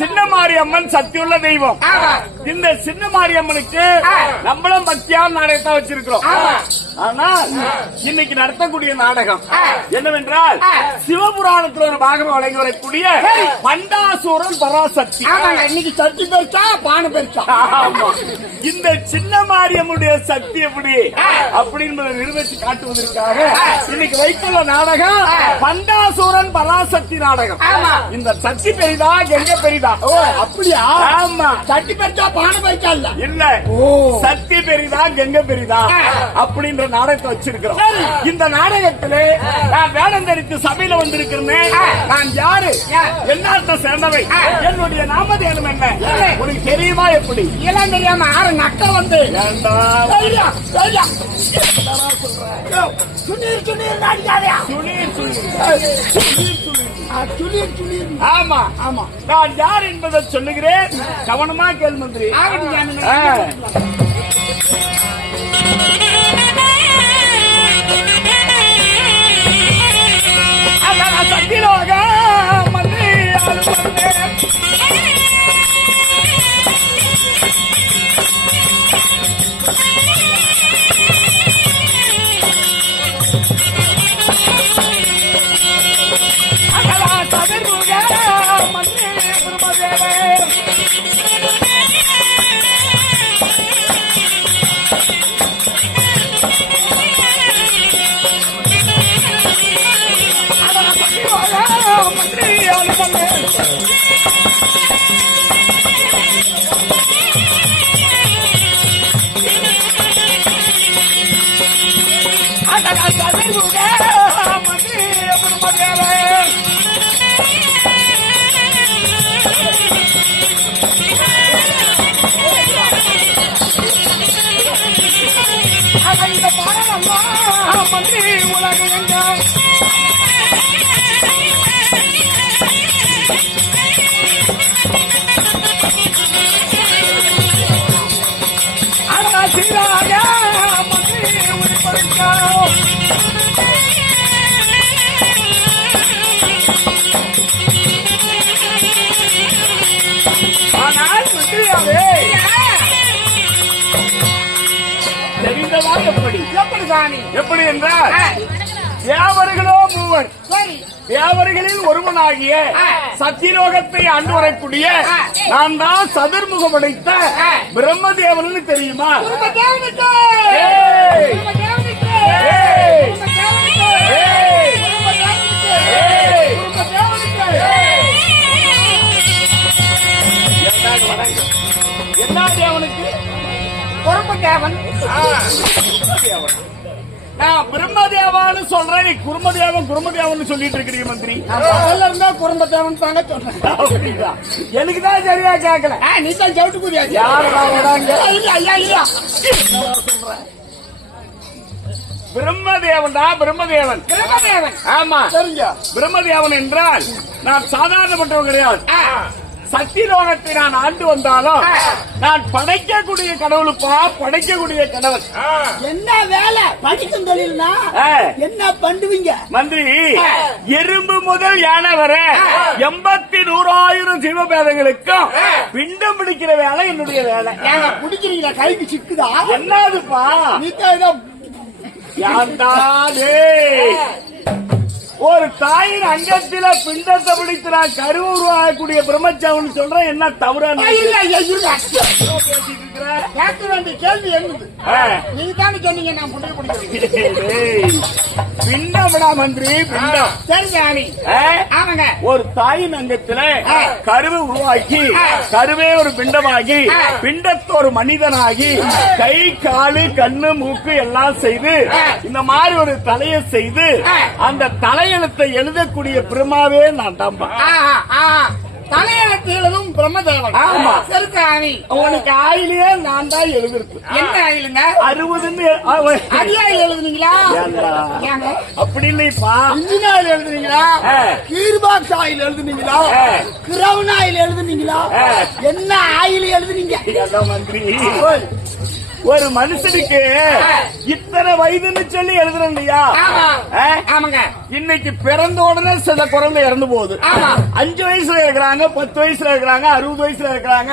சின்ன மாரியம்மன் சக்தியுள்ள தெய்வம். இந்த சின்ன மாரியம்மனுக்கு. நம்மளும் பக்தியான நாடகத்தை வச்சிருக்கிறோம். ஆனால் இன்னைக்கு நடத்தக்கூடிய நாடகம். என்னவென்றால். சிவபுராணத்தில் ஒரு பாகம் வழங்கி வரக்கூடிய சரி. பண்டாசூரன் பராசக்தி இன்னைக்கு சட்டி பெருச்சா பானை பெருச்சா ஆமா. இந்த சின்ன மாரியம்முடைய சக்தி எப்படி அப்படின்றத நிரூபித்து காட்டுவதற்காக இன்னைக்கு வைத்துள்ள நாடகம் பண்டாசூரன் பராசக்தி நாடகம். இந்த சக்தி பெரிதா எங்க பெரிதா அப்படியா ஆமா சட்டி பெருச்சா பானை இல்ல. சக்தி பெரிதா கெங்க பெரிதா அப்படின்ற நாடகத்தை வச்சிருக்கிறோம். சரி. இந்த நாடகத்திலே நான் வேடம் தரித்து சபையில வந்திருக்கிறேன். நான் யாரு? என்னாட்ட சேர்ந்தவை என்னுடைய நாமதேனம் என்ன? உனக்கு தெரியுமா எப்படி? இதெல்லாம் தெரியாம ஆறு நக்க வந்து. சுனீர் சுனீர் சுனீர். சுனீர், சுனீர். சுனீர் சுனீர் ஆமா ஆமா. நான் யார் என்பதை சொல்லுகிறேன்? கவனமா கேள் மந்திரி. மந்திரி ஆளு எப்படி சாமி எப்படி என்றால் ஆ, தேவர்களோ மூவர் சரி. தேவர்களில் ஒருவனாகிய. சத்தியலோகத்தை ஆண்டு வரக்கூடிய. நான் தான் சதுர்முகம் அடைத்த. பிரம்மதேவன் தெரியுமா. என்ன தேவனுக்கு? குடும்ப தேவன். நான் பிரம்மதேவான்னு சொல்றேன் நீ குருமதேவன் குருமதேவன் சொல்லிட்டு இருக்கிறீங்க மந்திரி. முதல்ல இருந்தா குடும்ப தேவன் தாங்க அப்படிங்களா? எனக்கு தான் சரியா கேட்கல நீ தான் குதியாச்சு யாருடா வராங்க? ஐயா ஐயா ஐயா பிரம்மதேவன் தான் பிரம்மதேவன். குடும்ப தேவன் ஆமா. சரிங்க. பிரம்மதேவன் என்றால் நான் சாதாரணப்பட்டவன் கிடையாது. ஆ, சத்தியலோகத்தை நான் ஆண்டு வந்தாலும் நான் படைக்கக்கூடிய கடவுளுப்பா படைக்கக்கூடிய கடவுள். என்ன வேலை? படிக்கும் தொழில்னா. என்ன பண்ணுவீங்க? மந்திரி எறும்பு முதல் யானை வர எண்பத்தி நூறாயிரம் ஜீவபேதங்களுக்கும் பிண்டம் பிடிக்கிற வேலை என்னுடைய வேலை. ஏங்க குடிக்கிறீங்களா? கைக்கு சிக்குதா? என்னதுப்பா? நீ டேய்? ஒரு தாயின் அங்கத்தில பிண்டத்தை பிடித்து நான் கரு உருவாகக்கூடிய பிரம்மச்சாவன் சொல்றேன் என்ன தவறா இல்ல ஐயா இருங்க பேசிட்டு இருக்கிற கேட்க வேண்டிய கேள்வி என்னது. நீங்க தானே சொன்னீங்க நான் புண்டை பிடிக்கிறேன் டேய், பிண்டம்டா மந்திரி பிண்டம். சரி சாமி ஆ? ஆமாங்க. ஒரு தாயின் அங்கத்துல கருவை உருவாக்கி கருவே ஒரு பிண்டமாகி பிண்டத்தை ஒரு மனிதனாகி கை காலு கண்ணு மூக்கு எல்லாம் செய்து இந்த மாதிரி ஒரு தலையை செய்து அந்த தலையெழுத்தை எழுதக்கூடிய பிரமாவே நான் ஆஹா. தலையெழுத்து எழுதும் பிரம்மதேவன். ஆமா. உனக்கு ஆயிலே நான் தான் எழுதிருக்கு என்ன ஆயிலுங்க? அறுபதுன்னு அடியாயில் எழுதுனீங்களா? அப்படி இல்லைப்பா. இன்ஜினாயில் எழுதுனீங்களா. கீர்பாக்ஸ் ஆயில் எழுதுனீங்களா. கிரவுன் ஆயில் எழுதுனீங்களா. என்ன ஆயில் எழுதுனீங்க? மந்திரி? ஒரு மனுஷனுக்கு இத்தனை வயதுன்னு சொல்லி எழுதுறோம் இல்லையா இன்னைக்கு பிறந்த உடனே சில குழந்தை இறந்து போகுது. அஞ்சு வயசுல இருக்கிறாங்க பத்து வயசுல இருக்கிறாங்க அறுபது வயசுல இருக்கிறாங்க.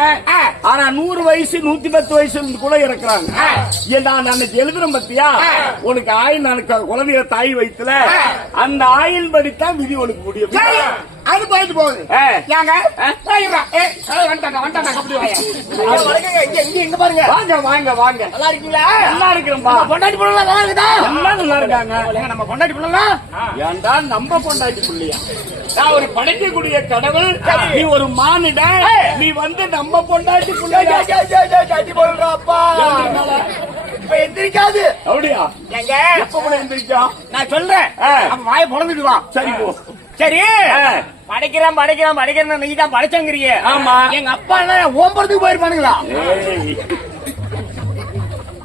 ஆனா நூறு வயசு நூத்தி பத்து வயசு கூட இருக்கிறாங்க நான் அன்னைக்கு எழுதுறேன் பத்தியா. உனக்கு ஆயில் நாளைக்கு குழந்தைய தாய் வயித்துல ஆ. அந்த ஆயில் படித்தான் விதி உனக்கு முடியும். அது போயிட்டு போகுது. ஏங்க வந்துட்டாங்க, வந்துட்டாங்க, அப்படி வணக்கங்க. இங்க, இங்க, இங்க பாருங்க. வாங்க வாங்க வாங்க நல்லா இருக்கீங்களா? நல்லா இருக்கிறோம்பா பொண்டாட்டி புள்ளலாம் நல்லா இருக்குதா? எல்லாம் நல்லா இருக்காங்க நம்ம பொண்டாட்டி புள்ளலாம்? ஏன்டா நம்ம பொண்டாட்டி புள்ளியா நான் ஒரு படைக்கக்கூடிய கடவுள் நீ ஒரு மானிட நீ வந்து நம்ம பொண்டாட்டி புள்ளியா கட்டி போடுறாப்பா. இப்ப எந்திரிக்காது. அப்படியா ஏங்க, எப்ப கூட நான் சொல்றேன் வாயை பொழந்துட்டு வா. சரி போ சரி. படைக்கிறான் படைக்கிறான் படைக்கிறான் நீ தான் படைச்சங்கிறிய. ஆமா. எங்க அப்பா ஓம்பறதுக்கு போயிருப்பானுங்களா.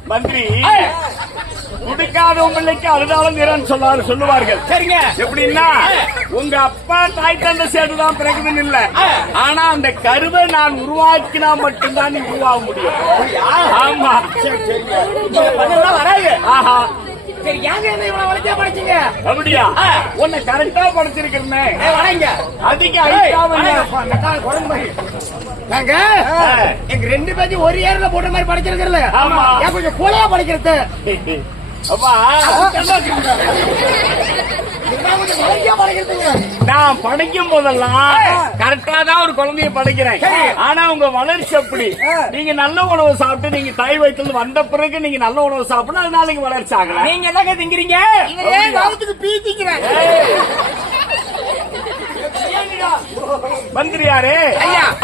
மந்திரி. குடிக்காத பிள்ளைக்கு அழுதாலும் நிறன்னு சொல்லாரு சொல்லுவார்கள். சரிங்க. எப்படின்னா உங்க அப்பா தாய் தந்தை சேர்த்துதான் பிறகுதுன்னு இல்ல. ஆனா அந்த கருவை நான் உருவாக்கினா மட்டும்தான் நீ உருவாக முடியும். ஆமா. சரி சரிங்க வராது. ஆஹா. சரி ஏங்க என்ன இவ்வளவு வளர்த்தியா படிச்சீங்க அப்படியா. உன்னை கரெக்டா படிச்சிருக்கிறேன் ஏய் வராங்க அதிக ஏய், ஐட்டாவ வராங்கப்பா, அந்த கால குரங்கு மாதிரி. ஏங்க, ஆ. எங்க ரெண்டு பேத்தையும் ஒரு ஏரியில போட்ட மாதிரி. ஏன் கொஞ்சம் கூலையா படிக்கிறது அப்பா நான் படைக்கும் போதெல்லாம் கரெக்டா தான் ஒரு குழந்தைய படைக்கிறேன். ஆனா உங்க வளர்ச்சி அப்படி நீங்க நல்ல உணவு சாப்பிட்டு நீங்க தாய் வயிற்றுல வந்த பிறகு நீங்க நல்ல உணவு சாப்பிடணும் அதனால நீங்க வளர்ச்சி ஆகல. நீங்க என்னங்க திங்கிறீங்க? மந்திரியாரே.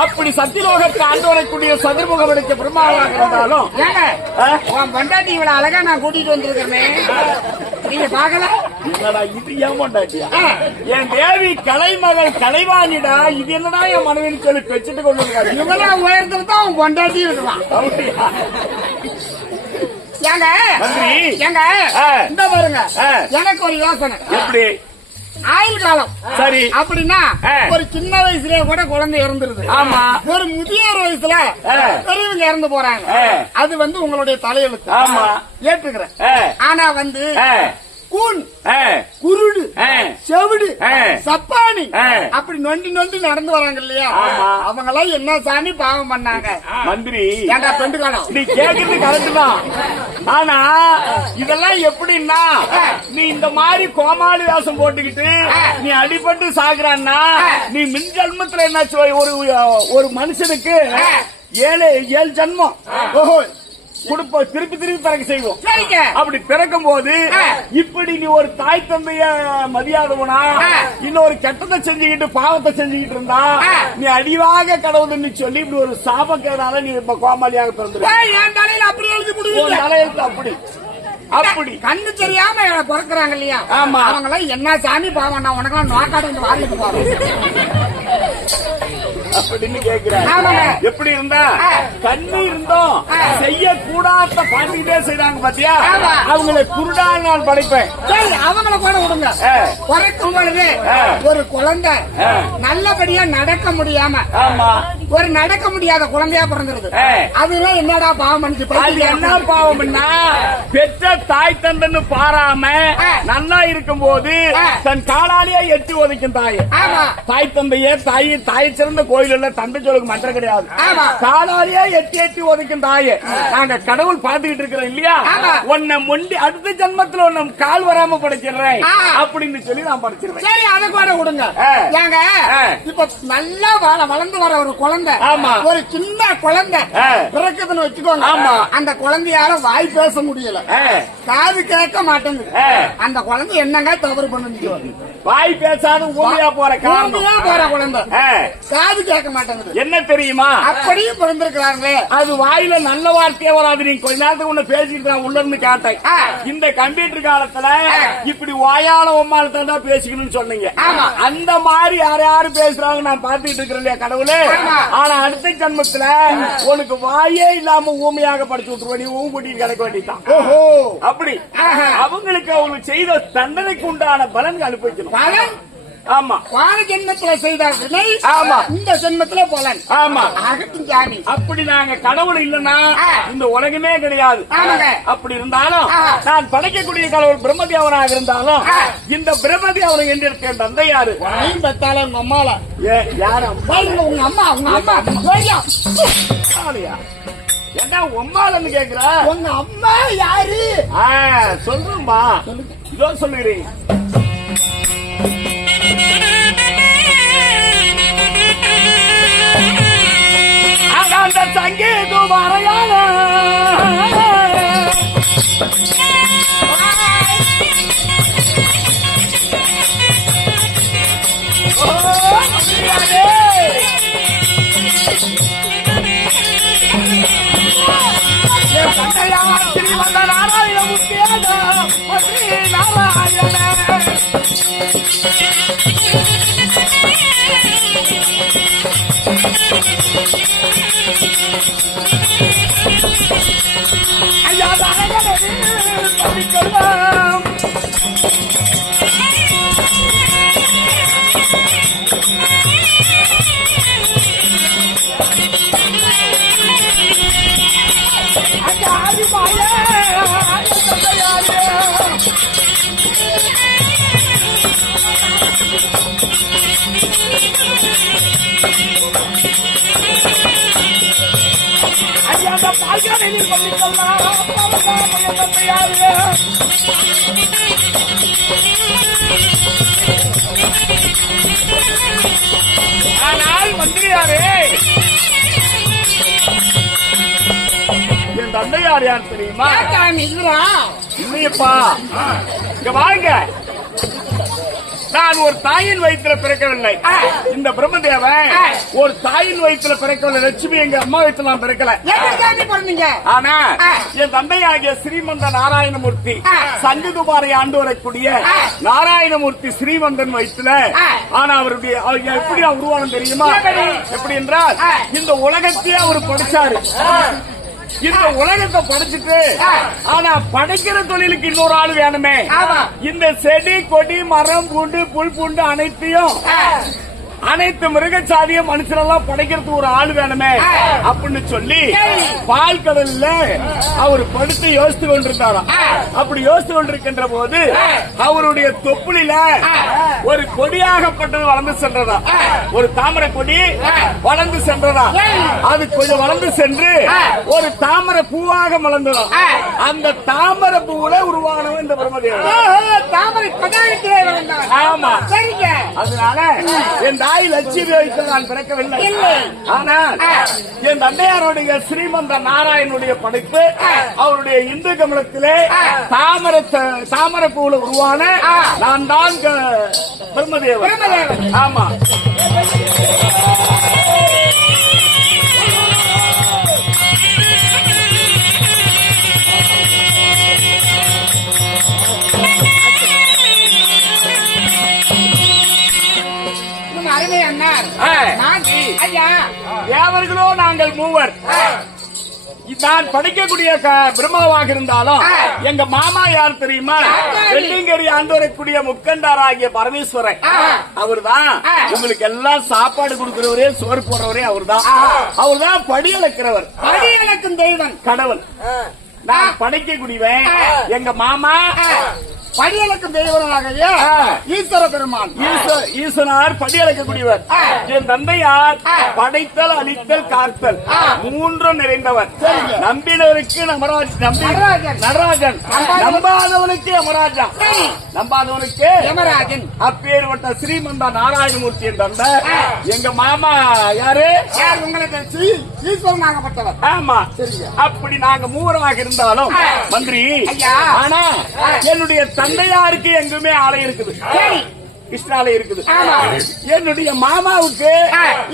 அப்படி சத்தியலோகத்தை ஆண்டு வரக்கூடிய சதுர்முகம் அடிச்ச பிரம்மாவாக இருந்தாலும் பொண்டாட்டி இவ்வளவு அழகா நான் கூட்டிட்டு வந்திருக்கிறேன். நீங்க பாக்கல இது ஏன் பொண்டாட்டியா? என் தேவி கலைமகள் கலைவாணிடா இது என்னடா என் மனைவின்னு சொல்லி பெச்சுட்டு கொண்டு இருக்காரு இவ்வளவு உயரத்துல தான் பொண்டாட்டி இருக்கலாம் அப்படியா? ஏங்க. ஏங்க. இந்த பாருங்க. எனக்கு ஒரு யோசனை எப்படி ஆயுள் காலம் சரி அப்படின்னா. ஒரு சின்ன வயசுலயே கூட குழந்தை இறந்துருது ஆமா. ஒரு முதியோர் வயசுல. பெரியவங்க இறந்து போறாங்க. அது வந்து உங்களுடைய தலையெழுத்து ஆமா. ஏற்றுக்கிறேன். ஆனா வந்து. கூன். குருடு. செவிடு. சப்பானி. அப்படி நொண்டி நொண்டி நடந்து வராங்க இல்லையா. அவங்க எல்லாம் என்ன சாமி பாவம் பண்ணாங்க? மந்திரி. ஏன்டா பெண்டு காலம் நீ கேக்குறது கரெக்ட் தான். ஆனா இதெல்லாம் எப்படின்னா நீ இந்த மாதிரி கோமாளி வேஷம் போட்டுக்கிட்டு நீ அடிபட்டு சாகுறான்னா நீ மின் ஜன்மத்துல என்ன சொல்- ஒரு ஒரு மனுஷனுக்கு ஏழு ஏழு ஜன்மம். ஓஹோ கொடுப்ப திருப்பி திருப்பி பிறகு செய்வோம். அப்படி பிறக்கும் போது இப்படி நீ ஒரு தாய் தந்தைய மதியாதவனா இன்னொரு கெட்டதை செஞ்சுக்கிட்டு பாவத்தை செஞ்சுக்கிட்டு இருந்தா நீ அடிவாக கடவுள்னு சொல்லி இப்படி ஒரு சாபக்கேடால நீ இப்ப கோமாளியாக பிறந்துருக்க தலையெழுத்து அப்படி. அப்படி. கண்ணு தெரியாம பிறக்குறாங்க இல்லையா? ஆமா. அவங்க எல்லாம் என்ன சாமி பாவம் நான் உனக்கெல்லாம் நோக்காடு வாரிட்டு போறேன். அப்படின்னு கேக்குறாரு ஆமாங்க. எப்படி இருந்தா. கண்ணு இருந்தோம். செய்ய கூடாத பாத்துக்கிட்டே செய்றாங்க பாத்தியா. அவங்களை குருடா நான் படைப்பேன் சரி அவங்கள கூட விடுங்க ஆ. பிறக்கும் பொழுது. ஒரு குழந்தை. நல்லபடியா நடக்க முடியாம ஆமா ஒரு நடக்க முடியாத குழந்தையா பிறந்திருது ஆ. அதெல்லாம் என்னடா பாவம் பண்ணிச்சு என்ன பாவம்னா பெற்ற தாய் தந்தன்னு பாராம. நல்லா இருக்கும் போது. தன் காலாலேயே எட்டி உதைக்கும் தாய் தாய் தந்தையே தாய் தாய் சிறந்த கோயில் இல்ல தந்தை சொல்லுக்கு மற்ற கிடையாது. காலாலேயே எட்டி எட்டி உதைக்கும் தாய் நாங்க கடவுள் பாத்துக்கிட்டு இருக்கிறோம் இல்லையா. உன்னை மொண்டி அடுத்த ஜென்மத்துல உன்னை கால் வராம படைச்சிடுறேன். அப்படின்னு சொல்லி நான் படிச்சிருவேன் சரி அதை கூட விடுங்க. ஏங்க. இப்ப நல்லா வள- வளர்ந்து வர ஒரு குழந்தை ஒரு சின்ன குழந்தை. பிறக்குதுன்னு வச்சுக்கோங்க. ஆமா. அந்த குழந்தையால வாய் பேச முடியல. காது கேட்க மாட்டேங்குது. அந்த குழந்தை என்னங்க தவறு பண்ணுச்சு வாய் பேசாத ஊமையா போற ஊமையா போற குழந்தை. காது கேட்க மாட்டேங்குது. என்ன தெரியுமா? அப்படியும் பிறந்திருக்கிறாங்களே. அது வாயில நல்ல வார்த்தையே வராது. நீங்க கொஞ்ச நேரத்துக்கு உன்ன பேசிட்டு நான் உள்ள இருந்து கேட்டேன். இந்த கம்ப்யூட்டர் காலத்துல இப்படி வாயால உம்மாலத்தான் தான் பேசிக்கணும்னு சொன்னீங்க. ஆமா. அந்த மாதிரி யார் யாரு பேசுறாங்க நான் பார்த்துட்டு இருக்கிறேன் இல்லையா கடவுளே. ஆனா அடுத்த ஜன்மத்துல உனக்கு வாயே இல்லாம ஊமையாக படிச்சு விட்டுருவ. நீ ஊம் கூட்டிட்டு கிடக்க வேண்டியதான் ஓஹோ. அப்படி. அவங்களுக்கு அவங்க செய்த தண்டனைக்கு உண்டான பலன்கள் அனுப்பிக்கணும் பலன்? ஆமா. வான ஜென்மத்துல செய்த வினை ஆமா. இந்த ஜென்மத்துல பலன். ஆமா. சாமி அப்படி நாங்க கடவுள் இல்லைன்னா. இந்த உலகமே கிடையாது. அப்படி இருந்தாலும். நான் படைக்கக்கூடிய கடவுள் பிரம்மதேவனாக இருந்தாலும். இந்த பிரம்மதேவனை என்றிருக்க தந்தை யாரு? நீ பெத்தால உங்க அம்மால ஏ, யாரு அம்மா? உங்க அம்மா உங்க அம்மா? என்ன உம்மாலன்னு கேக்குற? உங்க அம்மா யாரு? ஆ, சொல்றேன்பா இதோ சொல்லுகிறேன். அந்த சங்கீது பண்ணிக்கலாம் தந்தையாரு ஆனால் மந்திரியாரே என் தந்தையார் யார் தெரியுமா இல்லையப்பா. இங்க வாங்க. நான் ஒரு தாயின் வயிற்றுல பிறக்கவில்லை இந்த பிரம்மதேவன் ஒரு தாயின் வயிற்றுல பிறக்கவில்லை லட்சுமி எங்க அம்மா வயிற்றுல நான் பிறக்கல பிறந்தீங்க ஆனா. என் தந்தையாகிய ஸ்ரீமந்த நாராயணமூர்த்தி ஆ. சங்கதுபாரை ஆண்டு வரக்கூடிய. நாராயணமூர்த்தி ஸ்ரீமந்தன் வயிற்றுல. ஆனா அவருடைய அவர் எப்படி உருவானம் தெரியுமா எப்படி? என்றால். இந்த உலகத்தையே அவர் படிச்சாரு இந்த உலகத்தை படிச்சுட்டு. ஆனா படைக்கிற தொழிலுக்கு இன்னொரு ஆள் வேணுமே. இந்த செடி கொடி மரம் பூண்டு புல் பூண்டு அனைத்தையும் அனைத்து மிருகச்சாதிய மனுஷரெல்லாம் படைக்கிறதுக்கு ஒரு ஆள் வேணுமே. அப்படின்னு சொல்லி. பால் கடல்ல அவர் படுத்து யோசித்து கொண்டிருந்தாராம். அப்படி யோசித்து கொண்டிருக்கின்ற போது. அவருடைய தொப்புளில. ஒரு கொடியாகப்பட்டது வளர்ந்து சென்றதா. ஒரு தாமரை கொடி. வளர்ந்து சென்றதா. அது கொஞ்சம் வளர்ந்து சென்று. ஒரு தாமரை பூவாக மலர்ந்ததா. அந்த தாமரை பூவுல உருவானவன் இந்த பிரம்மதேவன் தாமரை ஆமா சரிங்க அதனால என் தாய் லட்சுமி வைத்து நான் பிறக்கவில்லை. ஆனால் என் தந்தையாருடைய ஸ்ரீமந்த நாராயணனுடைய படைப்பு அவருடைய இந்து கமலத்திலே தாமர தாமர பூல உருவான நான் தான் பிரம்மதேவன். ஆமா. நான் படிக்கக்கூடிய பிரம்மாவாக இருந்தாலும். எங்க மாமா யார் தெரியுமா யாரு? வெள்ளிங்கரி ஆண்டு வரக்கூடிய முக்கண்டார் ஆகிய பரமேஸ்வரன் ஆ. அவர்தான் ஆ. உங்களுக்கு எல்லாம் சாப்பாடு கொடுக்கிறவரே சோறு போடுறவரே அவர்தான் ஆ. அவர்தான் படியளக்கிறவர் படி அளக்கும் தெய்வன் கடவுள் நான் படைக்கக்கூடியவன் ஆ. எங்க மாமா படி அளக்கும் தெய்வனாகிய ஆ. ஈஸ்வர பெருமான் ஈஸ்வ- ஈஸ்வரனார் படியளக்கக்கூடியவர். என் தந்தையார். படைத்தல் அழித்தல் காத்தல். மூன்றும் நிறைந்தவர். நம்பினவருக்கு நமராஜ் நம்பி நடராஜன். நடராஜன் நம்பாதவன். நம்பாதவனுக்கு யமராஜா. நம்பாதவனுக்கு யமராஜன் அப்பேற்பட்ட ஸ்ரீமந்தா நாராயணமூர்த்தி என் தந்தை. எங்க மாமா யாரு யார் உங்களுக்கு ஸ்ரீ- ஈஸ்வரனாகப்பட்டவர் ஆமா சரிங்க. அப்படி நாங்க மூவராக இருந்தாலும். மந்திரி. ஆனா. என்னுடைய தந்தையாருக்கு எங்குமே ஆலை இருக்குது. கிருஷ்ணாலயம் இருக்குது. என்னுடைய மாமாவுக்கு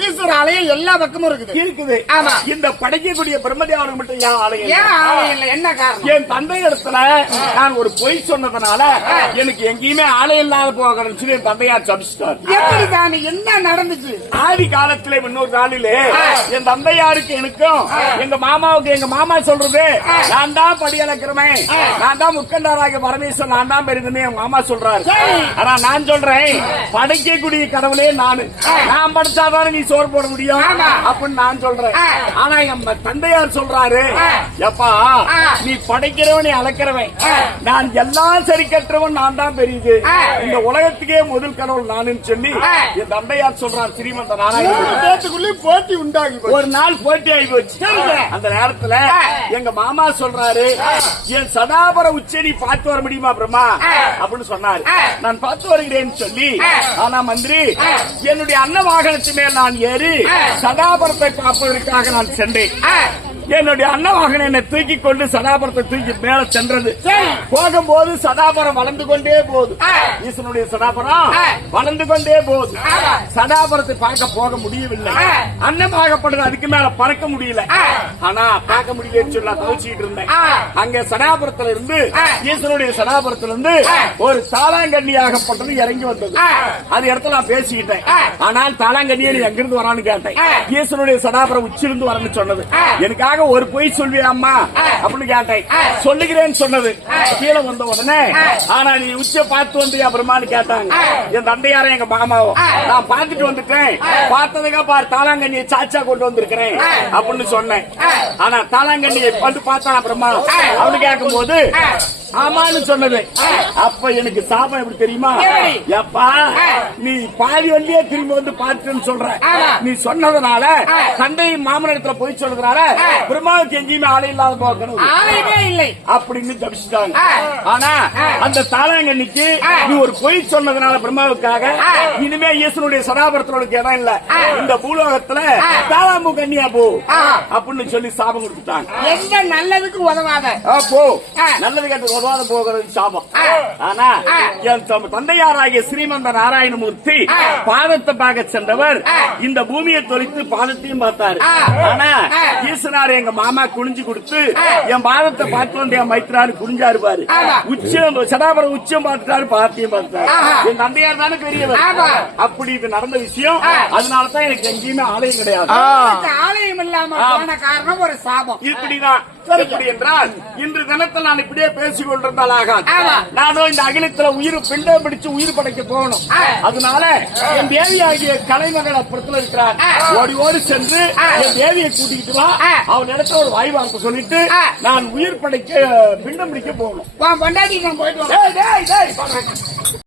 ஈஸ்வர ஆலயம் எல்லா பக்கமும் இருக்குது. இருக்குது. ஆமா. இந்த படைக்கக்கூடிய பிரம்மதேவனுக்கு மட்டும் ஏன் ஆலயம்? ஏன் ஆலயம் இல்லை? என்ன காரணம்? என் தந்தை இடத்துல நான் ஒரு பொய் சொன்னதுனால எனக்கு எங்கேயுமே ஆலயம் இல்லாத போகணும்னு சொல்லி என் தந்தையார் சபிச்சிட்டார். எப்படி சாமி? என்ன நடந்துச்சு? ஆதி காலத்திலே இன்னொரு நாளிலே என் தந்தையாருக்கு எனக்கும் எங்க மாமாவுக்கு எங்க மாமா சொல்றது நான் தான் படி அளக்கிறவன் நான் தான் முக்கண்டாராக பரமேஸ்வரன் நான் தான் பெருதுன்னு என் மாமா சொல்றாரு. ஆனா நான் சொல்றேன் படைக்கக்கூடிய கடவுளே நானு நான் படைச்சாதானே நீ சோறு போட முடியும். அப்படின்னு நான் சொல்றேன். ஆனா எங்க தந்தையார் சொல்றாரு. எப்பா. நீ படைக்கிறவன் நீ அளக்கிறவன். நான் எல்லாம் சரி கட்டுறவன் நான் தான் பெரியது. இந்த உலகத்துக்கே முதல் கடவுள் நானுன்னு சொல்லி. என் தந்தையார் சொல்றார் ஸ்ரீமந்த நாராயணன் பேத்துக்குள்ளேயும் போட்டி உண்டாகி. ஒரு நாள் போட்டி ஆகி போச்சு. அந்த நேரத்துல. எங்க மாமா சொல்றாரு என் சதாபர உச்சடி பார்த்து வர முடியுமா பிரம்மா. அப்படின்னு சொன்னாரு. நான் பார்த்து வருகிறேன்னு சொல்லி ஆ. ஆனா மந்திரி. என்னுடைய அன்ன வாகனத்து மேல் நான் ஏறி. சதாபரத்தை பார்ப்பதற்காக நான் சென்றேன் என்னுடைய அன்ன வாகனம் என்னை தூக்கி கொண்டு சதாபரத்தை தூக்கி மேல சென்றது சரி. போகும்போது சதாபரம் வளர்ந்து கொண்டே போகுது. ஈசனுடைய சதாபரம். வளர்ந்து கொண்டே போகுது. சதாபரத்தை பார்க்க போக முடியவில்லை. அன்னமாகப்படுது அதுக்கு மேல பறக்க முடியல. ஆனா பார்க்க முடியலன்னு சொல்லி தவிச்சிட்டு இருந்தேன். அங்க சதாபுரத்துல இருந்து. ஈசனுடைய சதாபுரத்துல இருந்து. ஒரு தாளாங்கண்ணியாகப்பட்டது இறங்கி வந்தது. அது இடத்துல நான் பேசிக்கிட்டேன். ஆனால் தாளாங்கண்ணியை எங்கிருந்து வரான்னு கேட்டேன். ஈசனுடைய சதாபுரம் உச்சிலிருந்து வரணும்னு சொன்னது ஆ. எனக்காக ஒரு பொய் சொல்வியா அம்மா அப்படின்னு கேட்டேன். சொல்லுகிறேன்னு சொன்னது கீழே வந்த உடனே. ஆனா நீ உச்ச பார்த்து வந்தியா பிரம்மான்னு கேட்டாங்க. என் தந்தையாரும் எங்க மாமாவும். நான் பார்த்துட்டு வந்துட்டேன் பார்த்ததுக்கா பார் தாளாங்கண்ணியை சாச்சா கொண்டு வந்திருக்கிறேன். அப்படின்னு சொன்னேன். ஆனா தாளாங்கண்ணியை வந்து பார்த்தா பிரம்மா ஆ. அவனு கேட்கும் போது. ஆமான்னு சொன்னது அப்ப எனக்கு சாபம் எப்படி தெரியுமா? எப்பா. நீ பாதி வண்டியே திரும்பி வந்து பார்த்துன்னு சொல்ற. நீ சொன்னதுனால ஆ. தந்தை மாமனிடத்துல போய் சொல்றதுனால ஆ. பிரம்மாவுக்கு எங்கேயுமே ஆளை இல்லாத போக்கணும் ஆளையுமே இல்லை அப்படின்னு தப்பிச்சுட்டாங்க. ஆனா. அந்த தாளாங்கண்ணிக்கு. நீ ஒரு பொய் சொன்னதுனால பிரம்மாவுக்காக. இனிமே இயேசுனுடைய சதாபரத்துல உனக்கு இடம் இல்ல. இந்த பூலோகத்துல. தாளாமு கன்னியா போ. அப்படின்னு சொல்லி சாபம் கொடுத்துட்டாங்க எந்த நல்லதுக்கு உதவாத போ. நல்லது கெட்ட உதவாத போகிறது சாபம். ஆனா. என் தந்தையாராகிய ஸ்ரீமந்த நாராயணமூர்த்தி. பாதத்தை பார்க்க சென்றவர். இந்த பூமியை தொலைத்து பாதத்தையும் பார்த்தாரு. ஆனா. ஈசனார் எங்க மாமா குனிஞ்சு கொடுத்து. என் பாதத்தை பார்த்து வந்து என் மைத்ராரு குனிஞ்சாரு பாரு. உச்சம் சதாபரம் உச்சம் பார்த்துட்டாரு பாதத்தையும் பார்த்தாரு. என் தந்தையார் தானே பெரியவர். அப்படி இது நடந்த விஷயம். அதனாலதான் எனக்கு எங்கேயுமே ஆலயம் கிடையாது ஆலயம் இல்லாம காரணம் ஒரு சாபம் இப்படிதான் எப்படி என்றால் இன்று தினத்தில் நான் இப்படியே பேசிக் கொண்டிருந்தால் ஆகாது. நானும் இந்த அகிலத்துல உயிர் பிண்டம் பிடிச்சு உயிர் படைக்க போகணும். அதனால என் தேவி ஆகிய கலைமகள் அப்புறத்துல இருக்கிறார். ஓடி ஓடி சென்று. என் தேவியை கூட்டிக்கிட்டு வா. அவன் இடத்துல ஒரு வாய் வார்த்தை சொல்லிட்டு. நான் உயிர் படைக்க பிண்டம் பிடிக்க போகணும் போயிட்டு